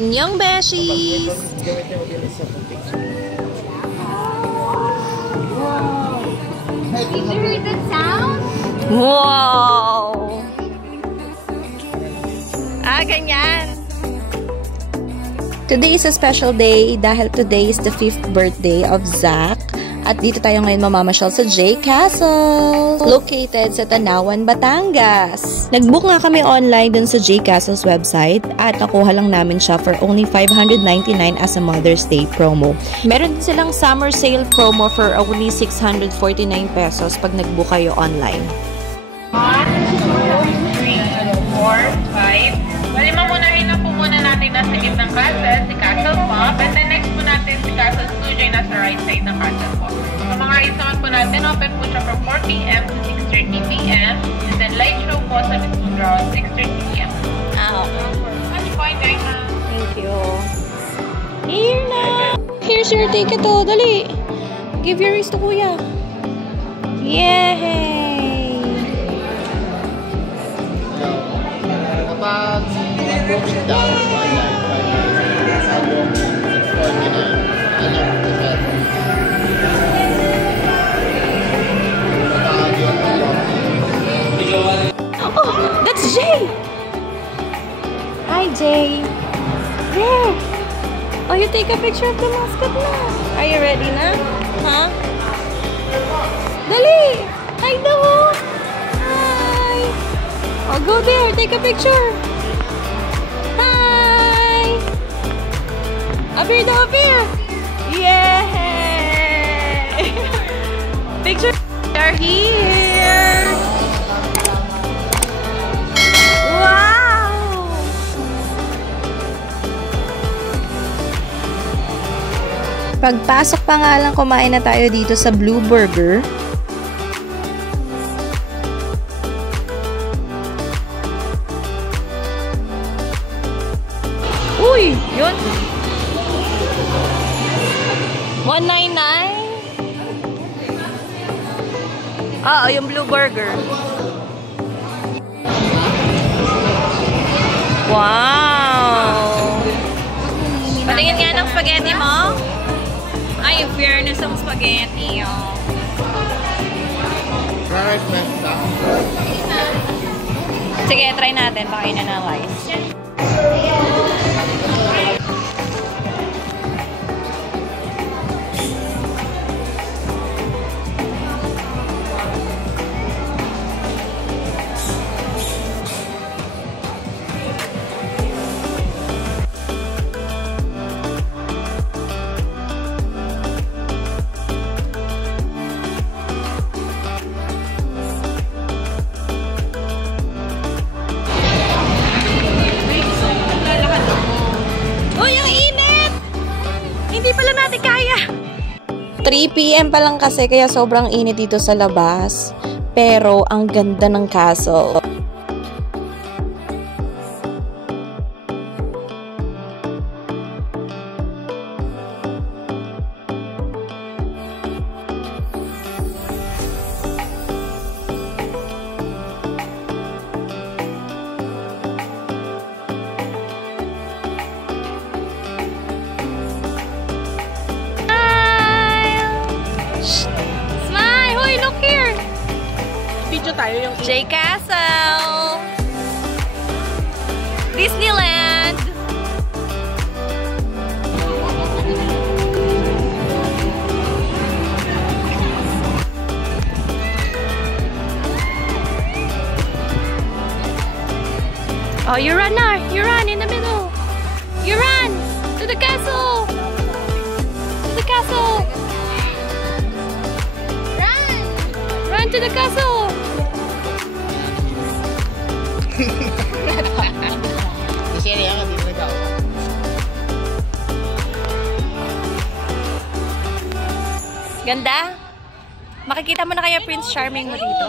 Anyong Beshies! Did you hear that sound? Wow! Ganyan. Today is a special day dahil today is the 5th birthday of Zach. At dito tayo ngayon mamamasyal sa J Castle, located sa Tanawan, Batangas. Nag-book nga kami online dun sa J Castle's website at nakuha lang namin siya for only $599 as a Mother's Day promo. Meron din silang summer sale promo for only 649 pesos pag nag-book kayo online. 1, 2, 3, 4, 5. Bali, mamunahin na po muna natin nasa gitna ng castle, si Castle Pop. And then next po natin si Castle Studio yung nasa right side ng Castle Pop. So mga rides naman po natin, open po siya from 4 p.m. to 6:30 p.m. And then light show po sa mismo around 6:30 p.m. Much point right now. Thank you. Here na! Here's your ticket to. Dali! Give your wrist to kuya. Yay! Kapag mag-book siya daw, oh, that's Jay! Hi, Jay. There! Oh, you take a picture of the mascot na. Are you ready na? Huh? Dali! Hi daw! Hi! Oh, go there. Take a picture. Hi! Up here daw, up here! Yay! Picture are here! Wow! Pagpasok pa nga lang, kumain na tayo dito sa Blue Burger. Uy! Yun! 199? Oo, yung Blue Burger. Wow! Patingin nga ng spaghetti mo. Ay, in fairness ang spaghetti, oh. Sige, try natin. Pakain na ng rice. Hindi pala natin kaya. 3 p.m. pa lang kasi kaya sobrang init dito sa labas. Pero ang ganda ng castle. Tayo yung J Castle, Disneyland. Oh, you run now. You run in the middle. You run to the castle. To the castle. Run! Run to the castle. Ganda? Makikita mo na kaya Prince Charming mo dito?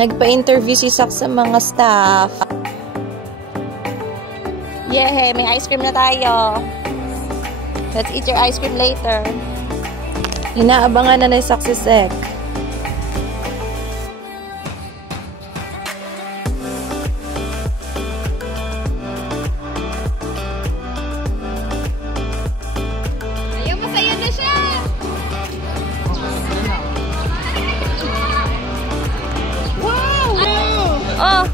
Nagpa-interview si Sak sa mga staff. Yehey! May ice cream na tayo. Let's eat your ice cream later. Inaabangan na ni Sak si Sek. Ayaw, masaya na siya! Wow! Oh!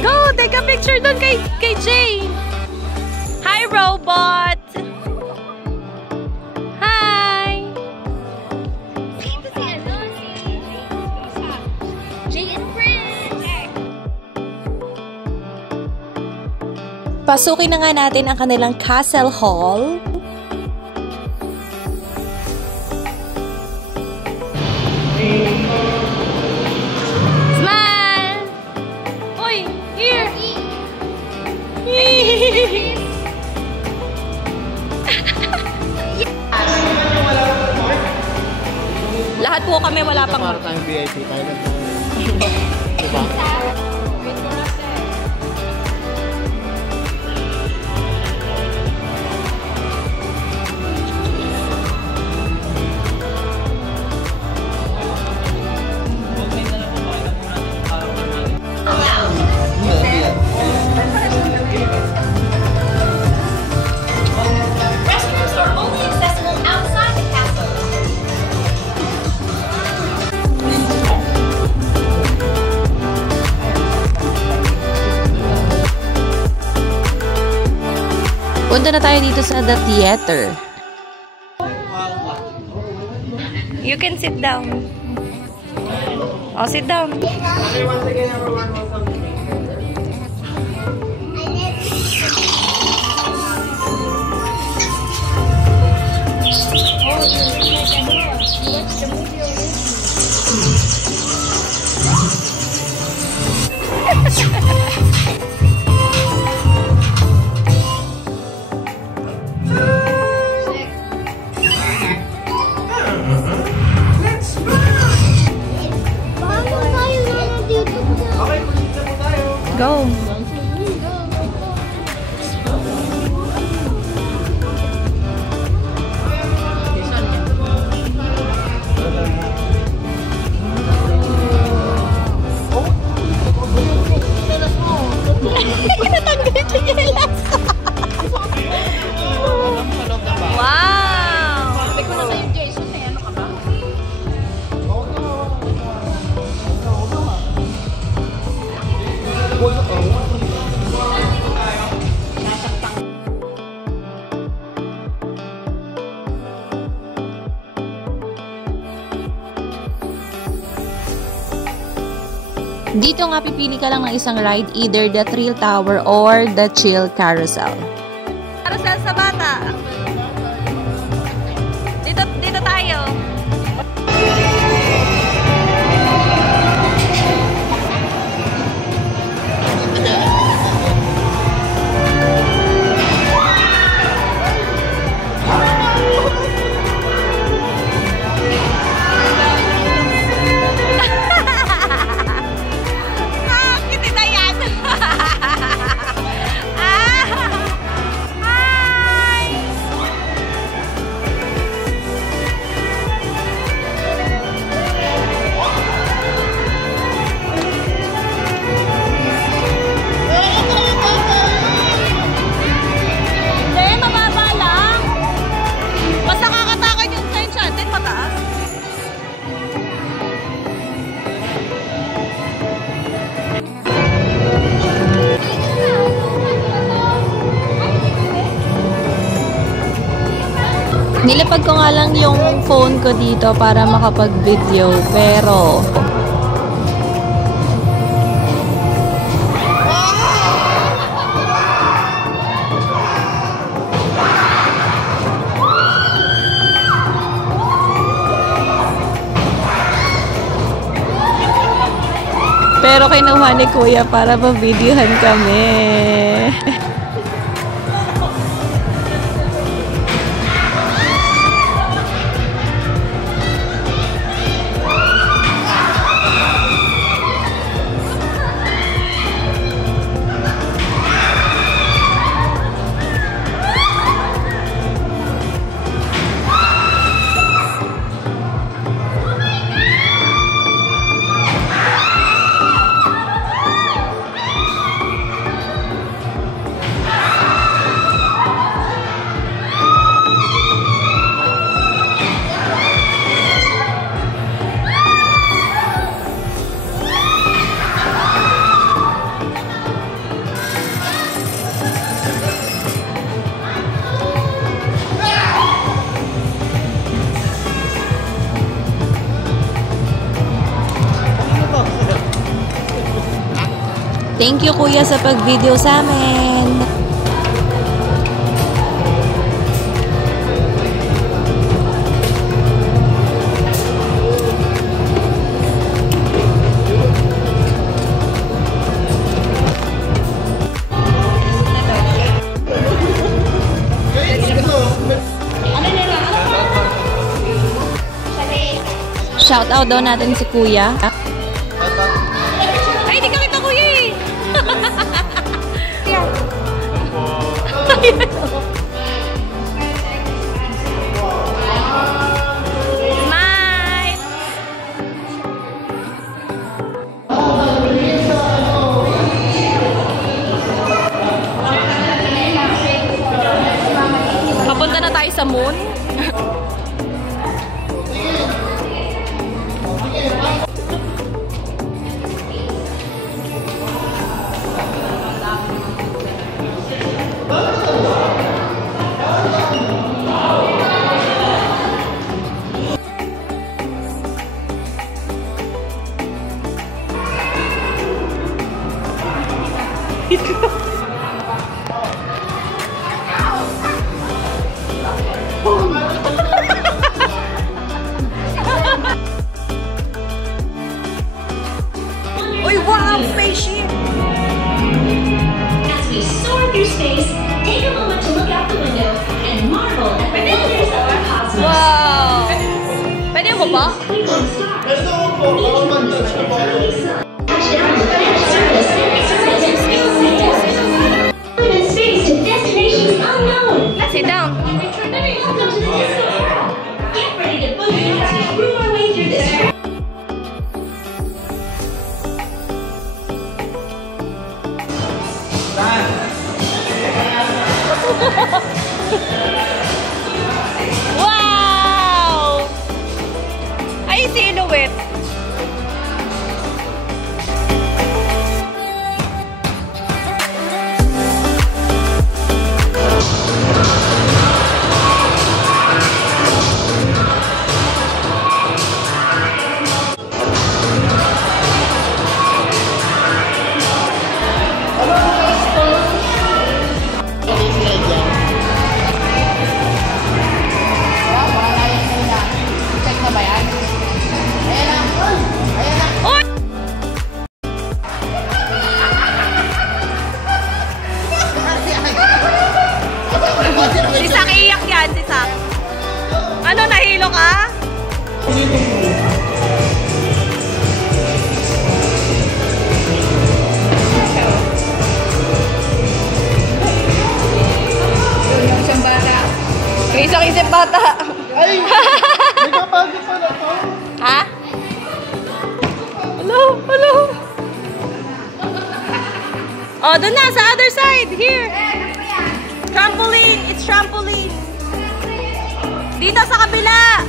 Go! Take a picture dun kay Jay! Hi, robot! Hi! Dito si ano, si Jay and Friends! Pasukin na nga natin ang kanilang Castle Hall. Smile! Uy! Here! Lahat po kami wala pang... Para tayong VIP tayo lang. Diba? Restrooms are only accessible outside the castle. Punta na tayo dito sa The Theater. You can sit down. Oh, sit down. Go. Wow! Sabi ko na sa'yo, Jason, eh, ano ka ba? Dito nga pipili ka lang ng isang ride, either the Thrill Tower or the Chill Carousel. Carousel sa bata. Dito tayo. Nilapag ko nga lang yung phone ko dito para makapag-video, pero kinuha ni Kuya para ma-videohan kami. Thank you, Kuya, sa pag-video sa amin. Shout out daw natin si Kuya. Ay, di ka kita, Kuya eh! Smile! Papunta na tayo sa moon. Uy, wow! Spaceship! As we soar through space, take a moment to look out the window and marvel at the wonders of our cosmos. Wow! Pwede mo ba? Twinkling stars, each one looks like a tiny sun. Touchdown to finish service and exercise in space sectors. In space to destinations unknown. Sit down. Welcome to the disco era. Get ready to boogie as we groove our way through this. Wow! Ay, silhouette. Si Sak iyak yan, si Sak. Ano, nahilo ka? Isang isip bata. Ay! May kapagod pala to. Ha? Hello, hello. Oh, doon na, sa other side. Here. Trampoline. It's trampoline. Dito sa kabila.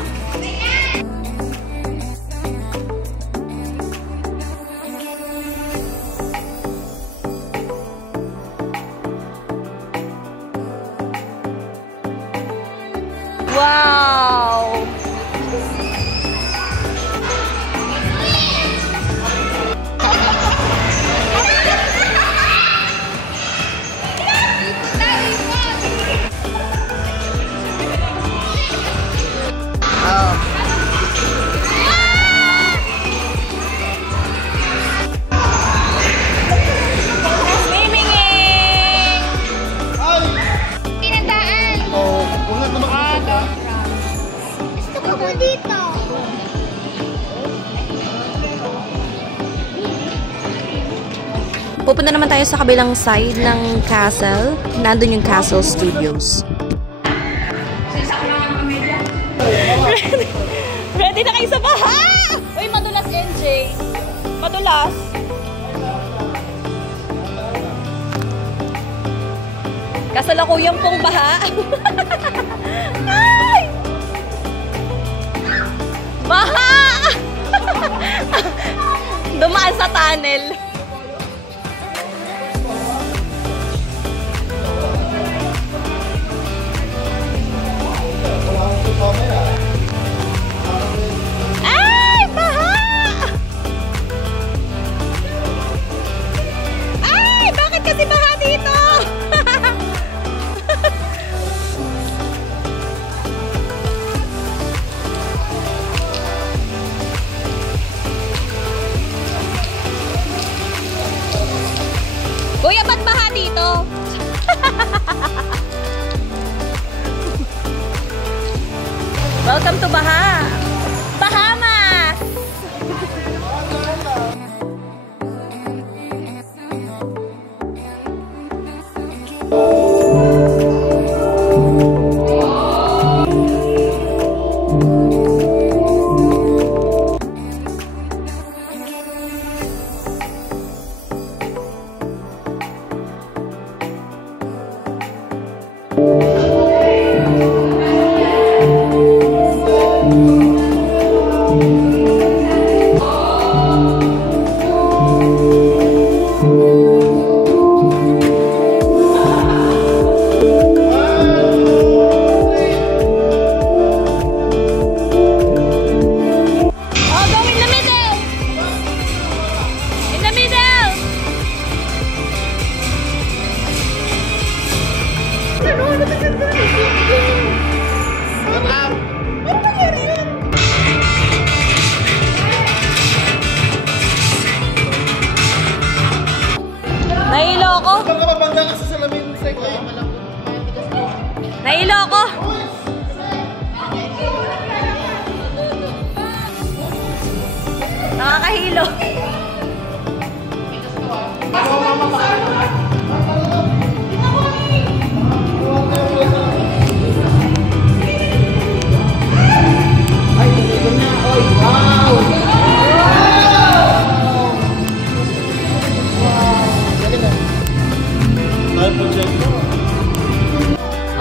Wow. Pupunta naman tayo sa kabilang side ng castle. Nandun yung Castle Studios. Ready na kayo sa baha! Uy, madulas, NJ. Madulas. Kasalukuyang pong baha. Ay! Baha! Dumaan sa tunnel. Ay! Baha! Welcome to Bahamas! Nahilo ako. Baka mabangga ka sa salamin sa ikaw. Nahilo ako. Nakakahilo.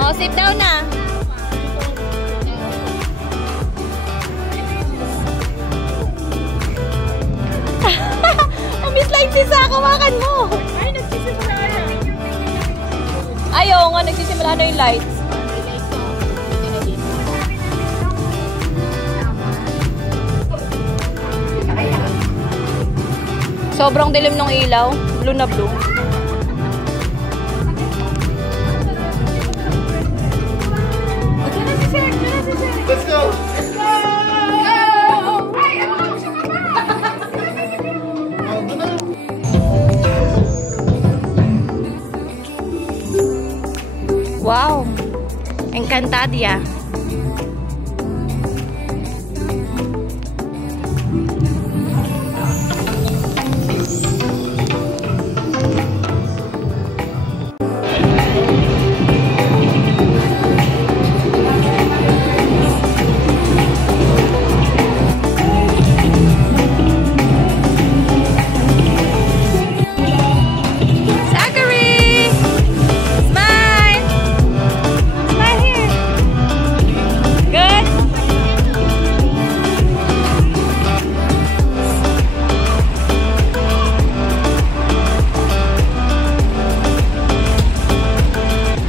Oh, sit down na. Ang miss-light si Sa, kawakan mo. Ay, nagsisimula na. Ayaw nga, nagsisimula na yung lights. Sobrang dilim ng ilaw. Blue na blue. Let's go! Wow! Encantadia.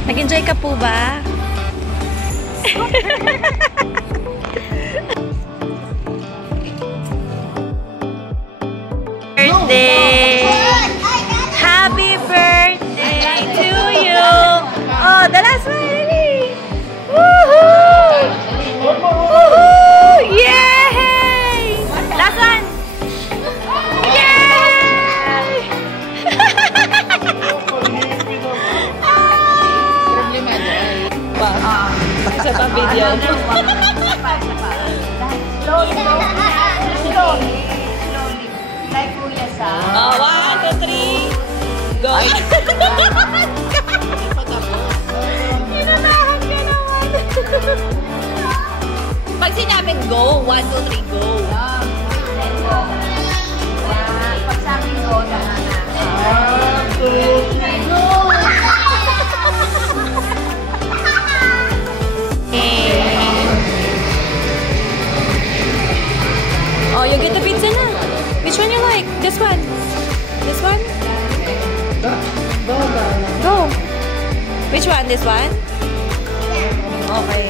Nag-enjoy ka po ba? Birthday! Happy birthday to you! Oh, the last one! Woohoo! Woohoo! Yay! Last one! Yay! Isa pa video. Slowly. Like Kuya Sa. 1, 2, 3, go! Inanahan ka naman. Pag sinabing go, 1, 2, 3, go. Let's go. Pag sa akin go, na. 1, 2, 3, go! Oh, you get the pizza na. Which one you like? This one? This one? Go. Which one? This one? Okay.